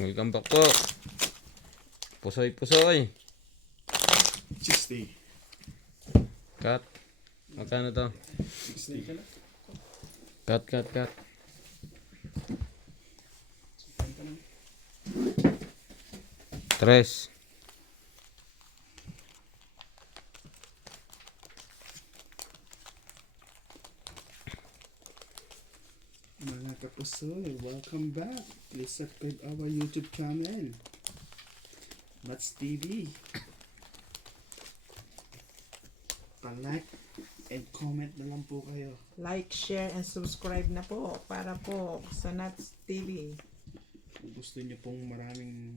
Welcome back po. Pusoy. 60. Cut. Magkano to? 60. Cut. Tres. Mga kapusoy, welcome back. Please subscribe our YouTube channel, Mats TV. Pa-like and comment na lang po kayo. Like, share, and subscribe na po para po sa Nats TV. Kung gusto niyo pong maraming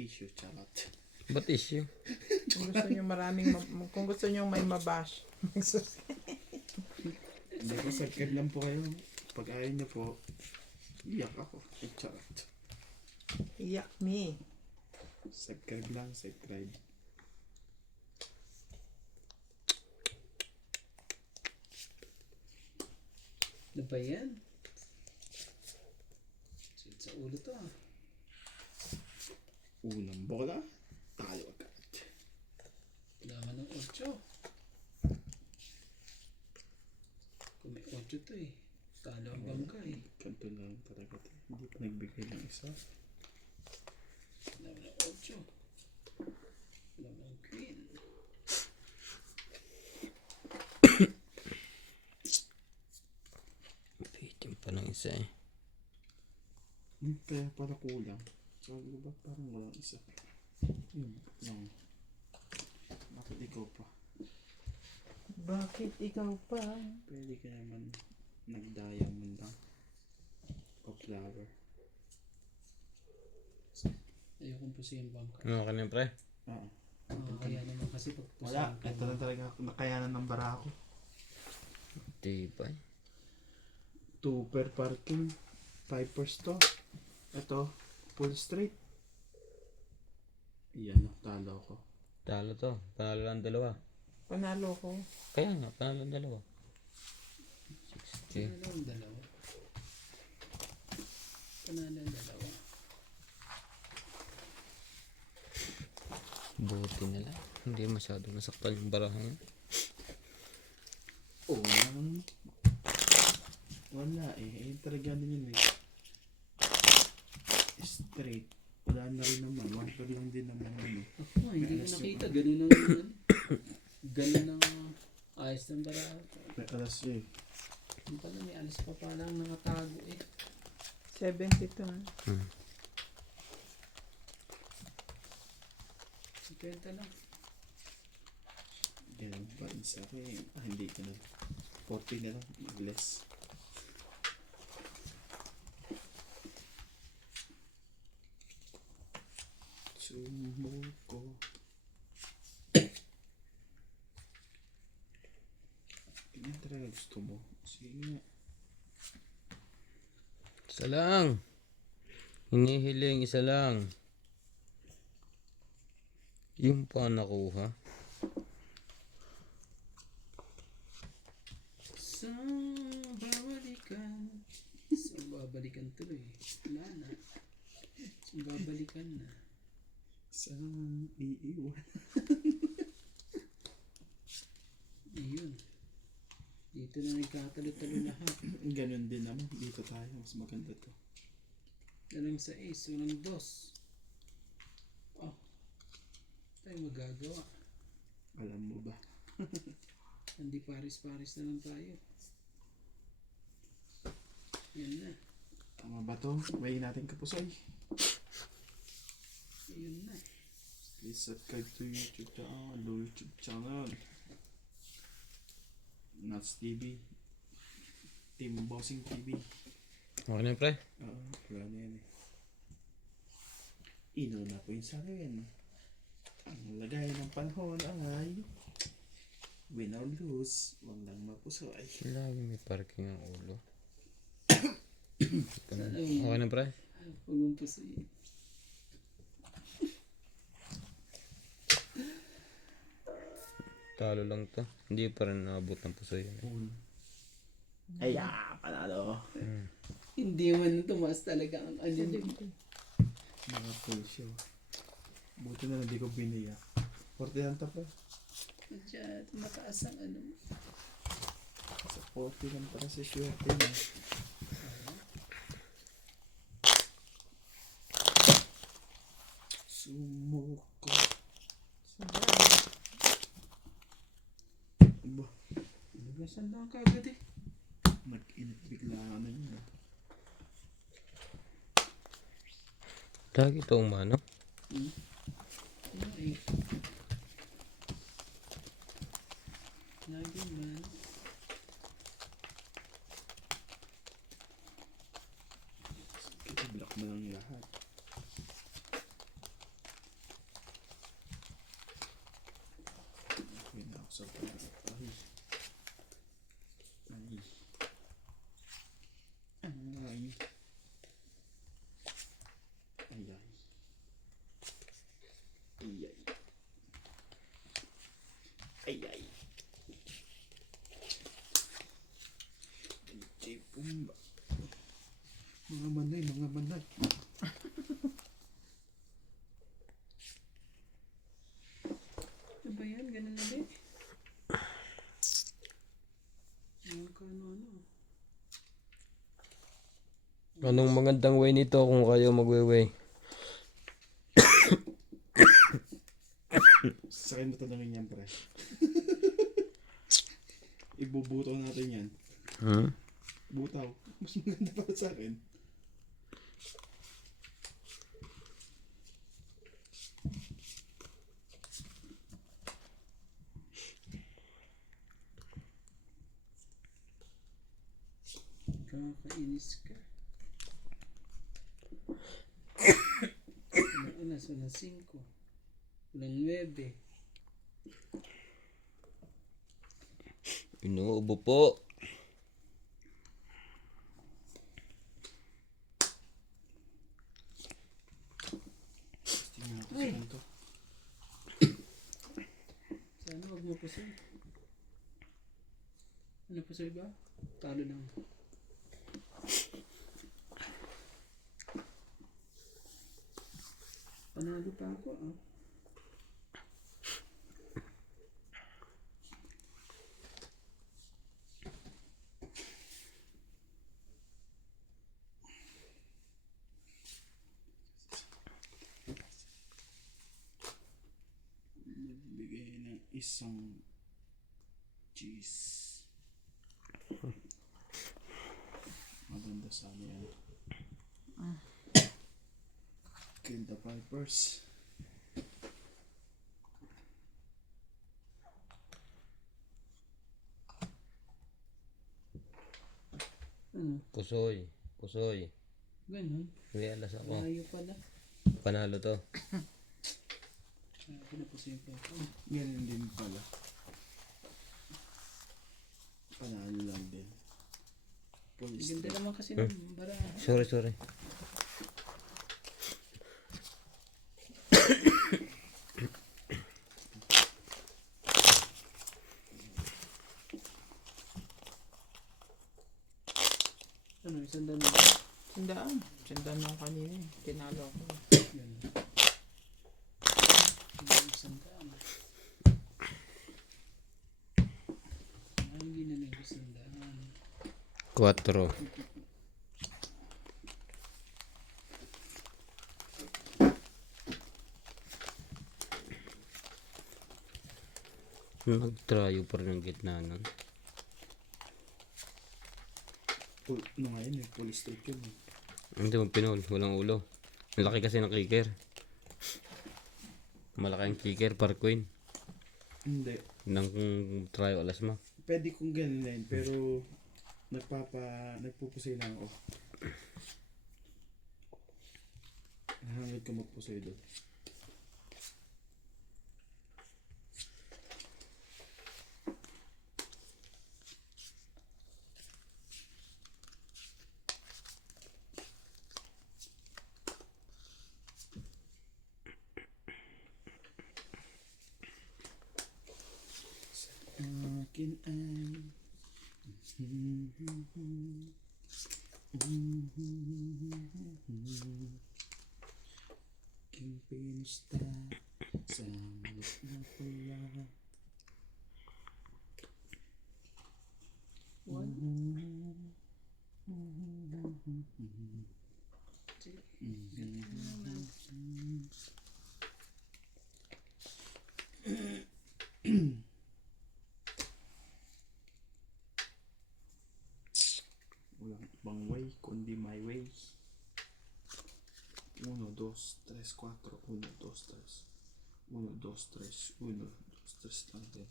issue, charot. Ba't issue? Kung gusto niyo may mabash. Hindi po, subscribe lang po kayo. Pag ayaw niyo po, iyak ako. Charot. Iyak me. Subscribe lang, subscribe. Ano ba yan? Sit sa ulo to ah. Unang bola, talo agad. Kailangan ng 8. Kung may 8 to eh. Talo ang bangka eh. Kanto lang talaga to. Hindi pa nagbigay ng isa. Kailangan ng 8. Kailangan ng queen. Yung pa ng isa eh. Kaya pala kulang. Sabi ko ba parang walang isa. Yung. Bakit ikaw pa? Bakit ikaw pa? Pwede ka naman nag-diamond lang. O flower. Ayokong pusihin bangka. Ano ka na pre? Oo. Kaya naman kasi pag Wala. pusihin Ito na talaga nakayanan ng bara ko. Tibay. 2 per parking. 5 per stop. Ito. Full straight. Iyan. Talo ko. Talo to. Panalo lang dalawa. Panalo ko. Kaya nga, panalo lang dalawa. 60. Panalo ang dalawa. Panalo ang dalawa. Buti na lang. Hindi masyado nasaktan yung barahan. Unang. Wala eh. Talaga din yun eh. Straight. Wala na rin naman. 1 per lang din naman. Ako hindi ko nakita. Ganun ang ganun ang ayos ng bara. May alas eh. Yung pala may alas pa palang nakatago eh. 72. Kwenta lang. Ganun pa isa ko eh. Hindi ko na. 40 na lang. Less. Sumuko. Ganyan talaga gusto mo. Sige nga. Isa lang. Hinihiling isa lang. Yung pa nakuha. Saan babalikan tuloy? Wala na. Saan babalikan na? Saan iiwan? Ayun. Dito na nagkatalo-talo lahat. Ganun din naman. Dito tayo. Mas maganda to. Walang sa ace, walang dos. Oh. Tayo magagawa. Alam mo ba? Hindi paris-paris na lang tayo. Yan na. Tama ba to? May natin kapusoy. Ayun na. Please subscribe to YouTube channel. Nats TV. Team Bossing TV. Okay na pre? Oo, wala na yan eh. Ino na po yung sa akin. Ang lagay ng panahon ay win or lose, wag lang mapusoy. Lagi may parking ang ulo. Sana Okay na pre? huwag mong pusuin. Talo lang to. Hindi pa rin naabot ng pusoy. Ay, panalo. Hindi man tumaas talaga ang ano. Naka-full show. Buti na hindi ko biniya. 40 lang pre. Diyan, mataas ang ano. Sa 40 lang para sa swerte na. Sumuko. Ba, Nagasan lang kagad eh. nag-init bigla na yun. Lagi ito umano. Ay. Lagi man. I-block mo lang lahat. Okay na ako sa pagkakas. Ay. Ay. Ay. Ay. Ay. Ay. Ay. Ay. DJ Pumba. Mga manay, mga manay. Ano ba yan? Ganun ulit? Mga kano-ano. Anong magandang way nito kung kayo magwe-way? Sa akin matanongin yan, pre. Ibubutaw natin yan. Hmm? Butaw. Mas maganda para sa akin. Kakainis ka. Alas 5. Ulan 9. Inuubo po. Tingnan natin Ay. sa kanto. Sana wag mo pusoy. Ano pusoy ba? Talo lang. Panalo pa ako ah. Nagbigay ng isang cheese. Maganda sana yan. Kill the Vipers. Ano? Pusoy. Pusoy. Ganun. May alas ako. Layo pala. Panalo to. Ako na pusoy pa ako. Ganun din pala. Panalo lang din. Police Ganda trap. naman kasi ng baraha. Sorry. Ano, isang dami. Sandaan. Sandaan ako kanina eh. Tinalo ako. Yan. Isang daan. Hindi na lang isang daan. 4. Nag-tryo pa rin ang gitna nun. Ano nga yun eh, police strip yun eh. Hindi mo pinol, walang ulo. Ang laki kasi ng kicker. Malaki ang kicker par queen. Hindi. Nang tryo alas mo. Pwede kong ganun pero nagpupusay lang ako. Nahangad ko magpusay doon. Akin ay aking pinista sa manok na pula. Walang ibang way kundi my way. 1, 2, 3, 4. 1, 2, 3. 1, 2, 3. 1, 2, 3 lang din.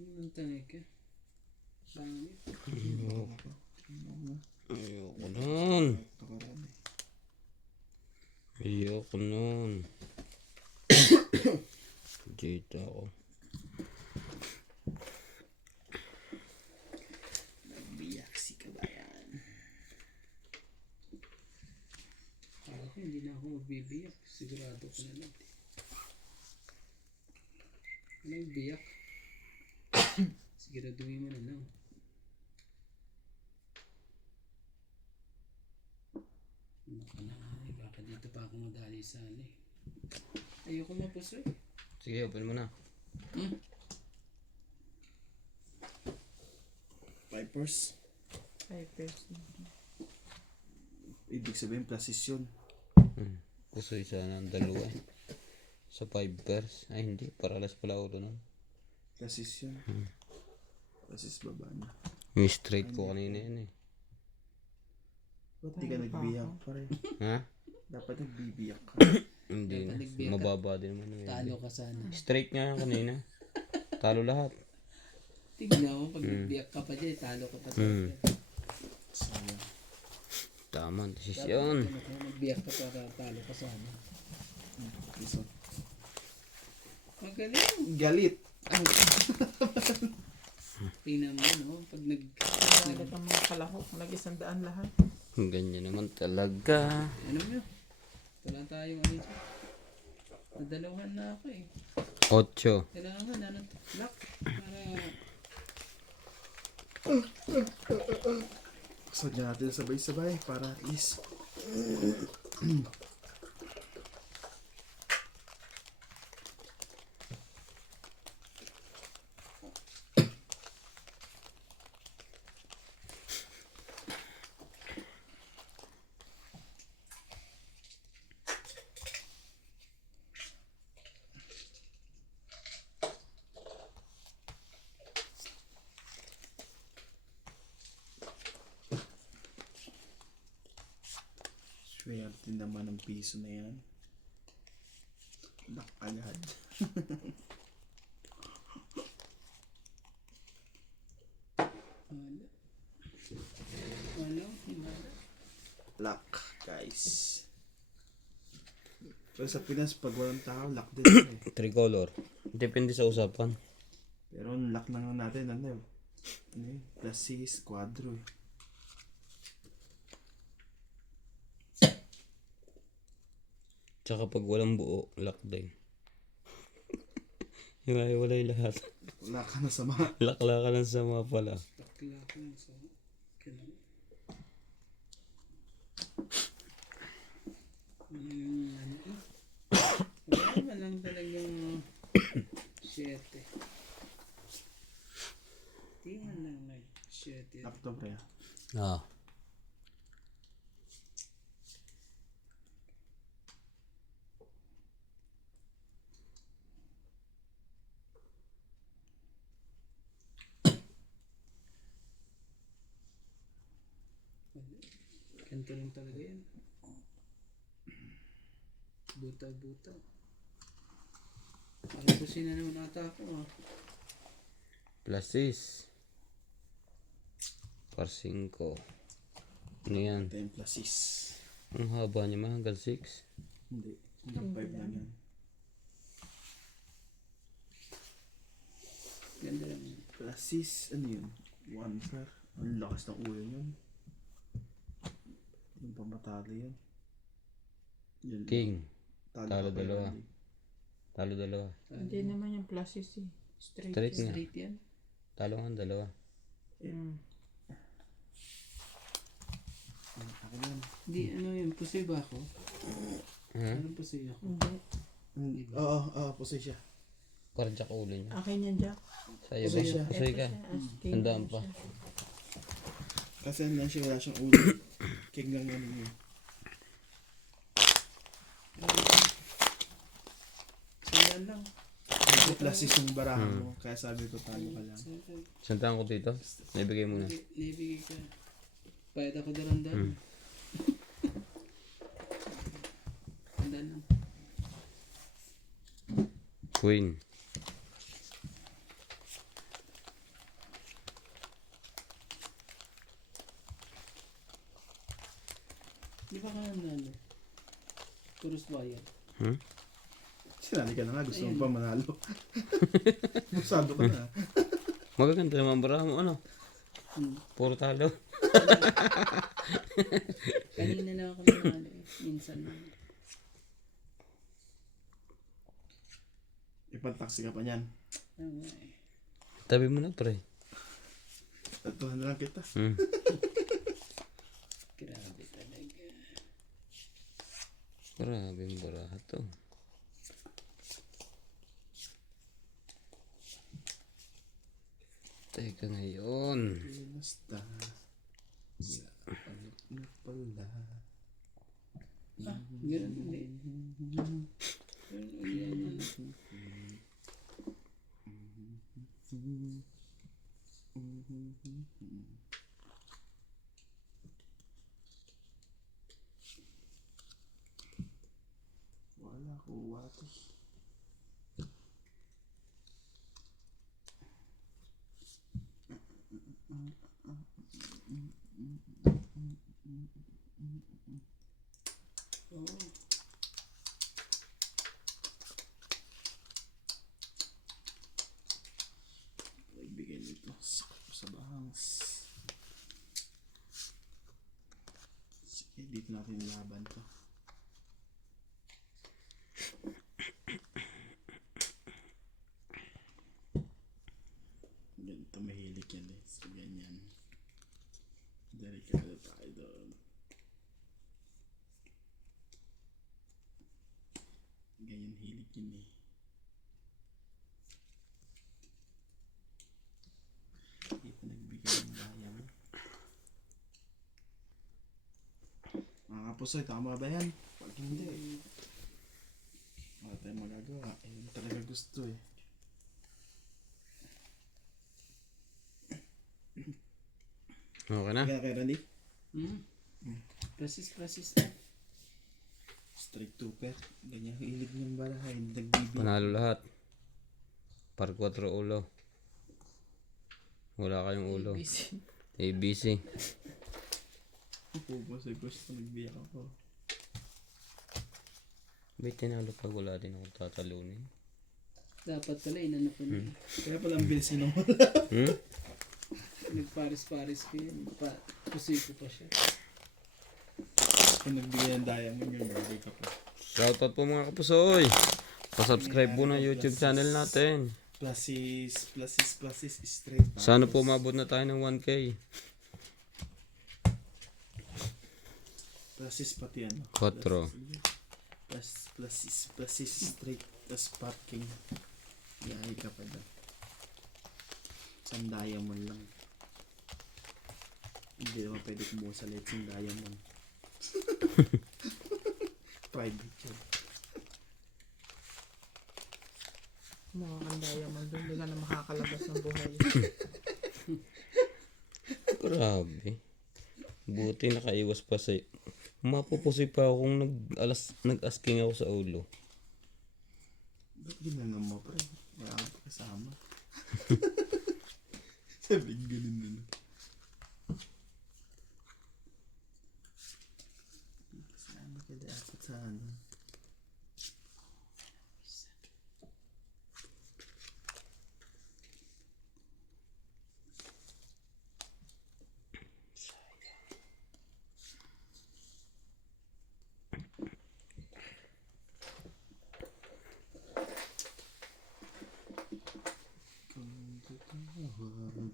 Ang tangay ka. Pangit. Ayoko nun. Ayoko nun. Dito ako. Nagbiyak si kabayan. Para ko hindi na ako magbibiyak. Sigurado ko na lang. Anong biyak? Siguraduhin mo na lang. Baka na, baka dito pa ako madali sa ano eh. Ayoko mapuso eh. Sige, open mo na. Vipers. Vipers. Ibig sabihin precision. Puso isa ng dalawa. Sa 5 pairs. Ay hindi, paralas pala ulo nun. Precision. Precis baba na. Yung straight ko kanina yun eh. Ba't di ka nagbiyak pa rin? Ha? Dapat nagbibiyak ka. Hindi na. Dapat nagbiyak ka. Mababa din naman yun. Talo ka sana. Straight nga yan kanina. Talo lahat. Tignan mo, pag biyak ka pa dyan, talo ka pa dyan. Sayang. Tama, desisyon. Kung magbiyak ka para talo ka sana. Iso. Magaling. Galit. Tingnan mo, no? Pag Nalit ang mga kalahok. Nag-100 lahat. Ganyan naman talaga. ano mo, wala tayong ano dyan. Nadalawan na ako eh. 8. Kailangan ano, lock. Para Sadya natin sabay-sabay para at least. Swerte naman ang piso na yan. Agad. wala. Wala. Luck, guys. Pero sa Pinas, pag walang tao, luck din eh. Tricolor. Depende sa usapan. Pero ang luck na nga natin, ano yun? Ano yun? Plus 6, quadro eh. Tsaka pag walang buo, lock din. Hiwalay lahat. Wala ka na sa mga. Lakla ka lang sa mga pala. Bakla ko mo sa ganun. Ano ko? Wala naman lang talagang 7. Di man lang nag-7. Laptop rin ah. Ah. Ganito lang talaga yan. Buta-buta. Parang kusina naman ata ako ah. Plus 6. Par 5. Ano yan? Ito yung plus 6. Ang haba niya man hanggang 6. Hindi. Hanggang 5 lang yan. Ganda lang. Plus 6, ano yun? 1 per. Ang lakas ng ulo yun. Yung pamatalo yun. Yun. King. Talo Talo ka pa dalawa. yun. Talo dalawa. Hindi naman yung pluses eh. Straight. Straight yun. nga. Straight yan. Talo nga ang dalawa. Ako yan. Di, ano yun, pusoy ba ako? Ha? Anong pusoy ako? Hindi. Oo, pusoy siya. Parang jack ulo niya. Akin yan, Jack. Sa'yo ba? Pusoy siya. Pusoy ka. Asking Tandaan ko pa. siya. Kasi ano lang siya, wala siyang ulo. King lang yan yun. So yan lang. Ito plasis yung baraha mo. Kaya sabi ko talo ka lang. Santaan ko dito. Naibigay mo na. Naibigay ka. Bayad ako darandan. Tandaan lang. Queen. Di ba ka nanalo? Kurus bayad. Hmm? Sinali ka na nga, gusto mo Ayun. pa manalo. Magsado ka na. Magaganda naman baraha mo. Ano? Hmm. Puro talo. Kanina na ako nanalo eh. Minsan na. Ipantaksi ka pa niyan. Ano nga eh. Tabi mo na pre. Tatuhan na lang kita. Hmm. Grabe talaga. Grabe yung baraha to. Teka ngayon. Basta sa alok na pala. Ah, ganun hindi. Ganun uli ang ano. Wala ko wati. Oo. Ibigay nito. Sakit ko sa bangs. Sige, dito natin laban to. Ganito mahilig yan eh. So ganyan. Delikado tayo doon. Ganyan hilig yun eh. Dito nagbigay ng bayam. Mga kapusoy, tama ba yan? Pag hindi, wala tayong magagawa. Ayun talaga gusto eh. Okay na? Kaya kay Randy, Hmm. Prasis. strike tuper. Ganyan hilig niyang barahay. Nagbibigay. Panalo lahat. Par 4 ulo. Wala kayong ulo. Busy. ABC. Pupo sa gusto, nagbiyak ako. May tinalo pag wala din ako tatalunin. Dapat pala inano ko na. Kaya pala ang bilis nung Hmm? Nagparis-paris ko yun. Pusoy ko pa siya. kung nagbigay ng diamond yun, bagay ka pa. Shoutout po mga kapusoy. Pa-subscribe po ng YouTube channel natin. Pluses, straight. Sana po mabot na tayo ng 1K. Pluses pati ano. 4. Pluses, straight. Tapos parking. Yahay ka pa doon. Isang diamond lang. Hindi naman pwede kumuha sa lechong diamond. Private yun. Mga kandayaman doon, hindi ka na makakalabas ng buhay. Grabe. Buti nakaiwas pa sa... Mapupusoy pa ako kung nag-asking ako sa ulo. Ba't ginanong mo pre? Wala ka pa kasama. Sabi ganun na no. Kasama ka dapat sa ano. Kung tutawag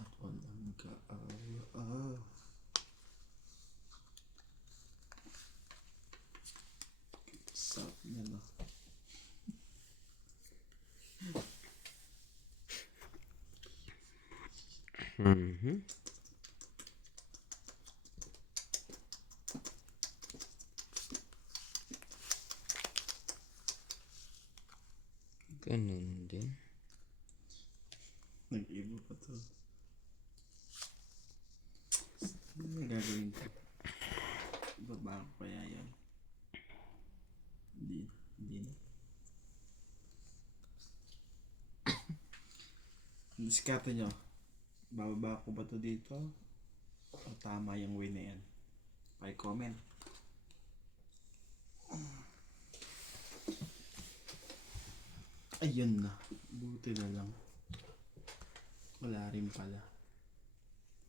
at Ah. Sarap niya, no? Mhm. Ganun din. Nag-iba pa to. Ano yung gagawin ko? Baba ko kaya yan? Hindi na. Diskarte nyo. Bababa ko ba to dito? O tama yung way na yan? Pa-comment. Ayun na. Buti na lang. Wala rin pala.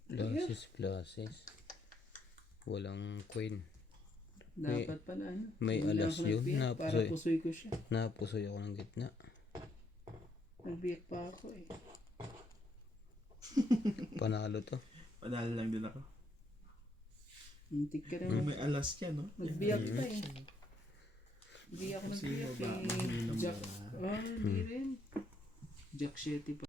Glasses. Walang queen. Dapat pala ano. may Hindi na alas ako yun, nagbiyak para napusoy. pusoy ko siya. Napusoy ako ng gitna. Nagbiyak pa ako eh. Panalo to. Panalo lang din ako. Muntik ka rin. May alas yan, no? Nagbiyak pa eh. Hindi ako Kasi nagbiyak baba, eh. mahina ng Jack. bara. Hindi rin. Jack 7 pa.